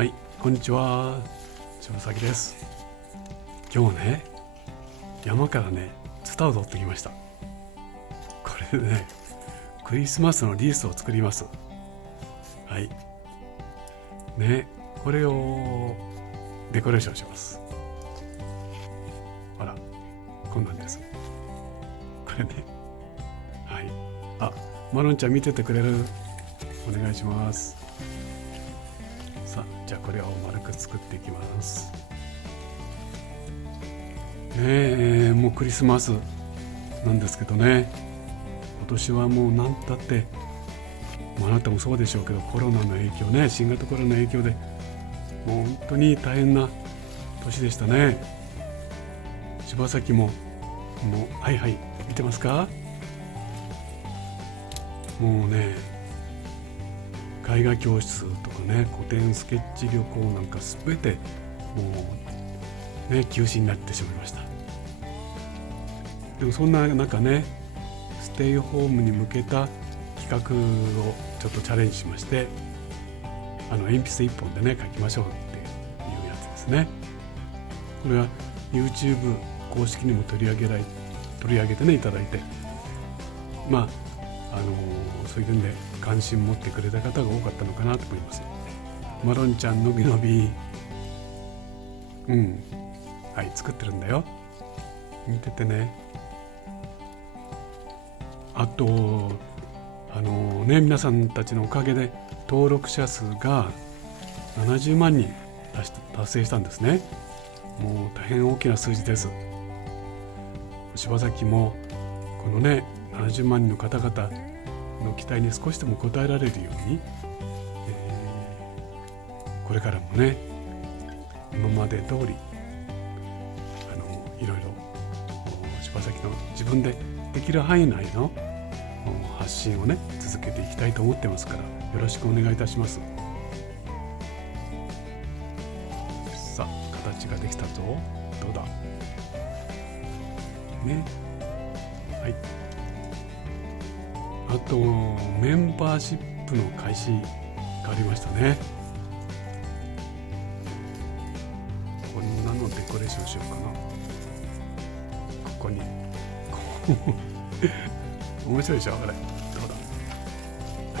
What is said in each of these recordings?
はい、こんにちは。柴崎です。今日ね、山からね、ツタを取ってきました。これでね、クリスマスのリースを作ります。はい。ね、これをデコレーションします。ほら、こんなんです。これね。はい。あ、マロンちゃん見ててくれる？お願いします。さあ、じゃあこれを丸く作っていきます。もうクリスマスなんですけどね、今年はもう何たって、あなたもそうでしょうけど、コロナの影響ね、新型コロナの影響でもう本当に大変な年でしたね。柴崎もはいはい、見てますか？もうね、絵画教室とかね、古典スケッチ旅行なんか全てもうね、休止になってしまいました。でもそんな中ね、ステイホームに向けた企画をちょっとチャレンジしまして、鉛筆一本でね、描きましょうっていうやつですね。これは YouTube 公式にも取り上げてねいただいて、そういう点で関心持ってくれた方が多かったのかなと思います。マロンちゃんのびのび、はい、作ってるんだよ。見ててね。あと皆さんたちのおかげで登録者数が70万人達成したんですね。もう大変大きな数字です。柴崎もこのね、70万人の方々の期待に少しでも応えられるように、これからもね、今まで通りいろいろ柴崎の自分でできる範囲内の発信をね、続けていきたいと思ってますから、よろしくお願いいたします。さあ、形ができたぞ。どうだね。はい。あとメンバーシップの開始がありましたね。こんなのデコレーションしようかな。ここに面白いでしょ、あれ。どうだ。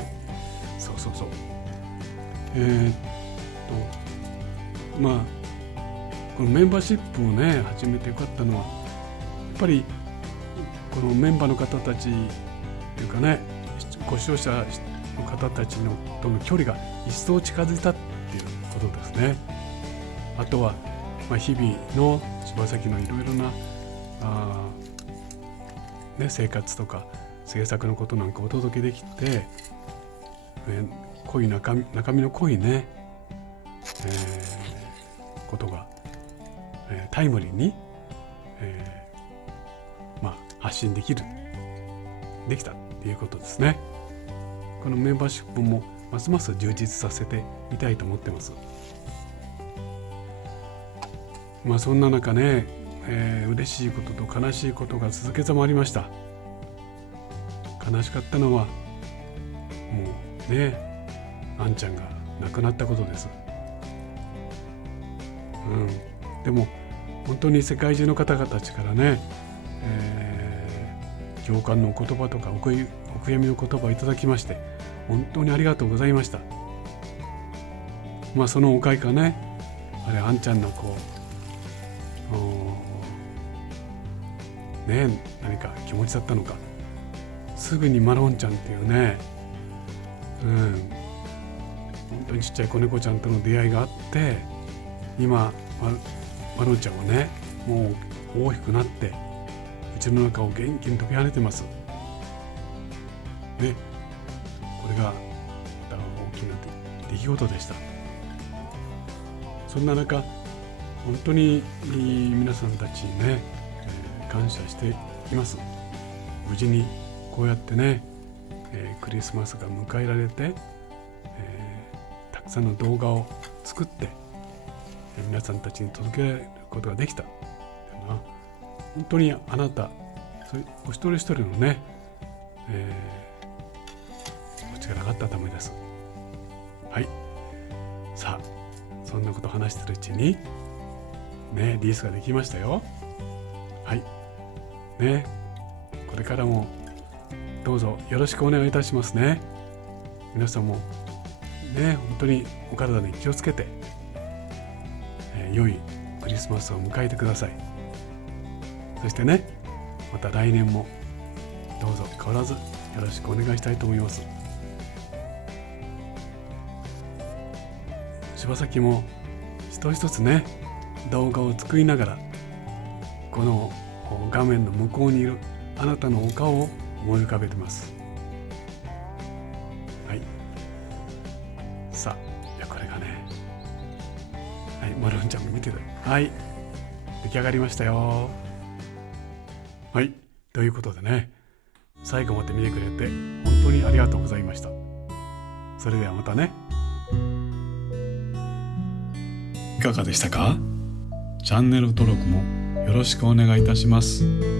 はい、そうこのメンバーシップをね、始めてよかったのは、やっぱりこのメンバーの方たちというかね、ご視聴者の方たちとの距離が一層近づいたっていうことですね。あとは、日々の柴崎のいろいろな生活とか制作のことなんかお届けできて、中身の濃いね、ことが、タイムリーに、発信できたっていうことですね。このメンバーシップもますます充実させてみたいと思ってます。そんな中ね、嬉しいことと悲しいことが続けざまありました。悲しかったのはもうね、あんちゃんが亡くなったことです。でも本当に世界中の方々たちからね、共感のお言葉とかお悔やみの言葉をいただきまして、本当にありがとうございました。そのおかげかね、あれあんちゃんの何か気持ちだったのか、すぐにマロンちゃんっていうね、本当にちっちゃい子猫ちゃんとの出会いがあって、今マロンちゃんはね、もう大きくなってうちの中を元気に飛び跳ねてますね。これがまた大きな出来事でした。そんな中、本当に皆さんたちにね、感謝しています。無事にこうやってね、クリスマスが迎えられて、たくさんの動画を作って、皆さんたちに届けられることができた。本当にあなた、お一人一人のね、お力があったためです。はい。さあ、そんなこと話してるうちにね、リースができましたよ。はいね、これからもどうぞよろしくお願いいたしますね。皆さんもね、本当にお体に気をつけて、良いクリスマスを迎えてください。そしてね、また来年もどうぞ変わらずよろしくお願いしたいと思います。柴崎も一つ一つね、動画を作りながらこの画面の向こうにいるあなたのお顔を思い浮かべてます。はい、さあ、いやこれがね、はい、マロンちゃんも見てて、はい、出来上がりましたよ。はい、ということでね、最後まで見てくれて本当にありがとうございました。それではまたね。いかがでしたか？チャンネル登録もよろしくお願いいたします。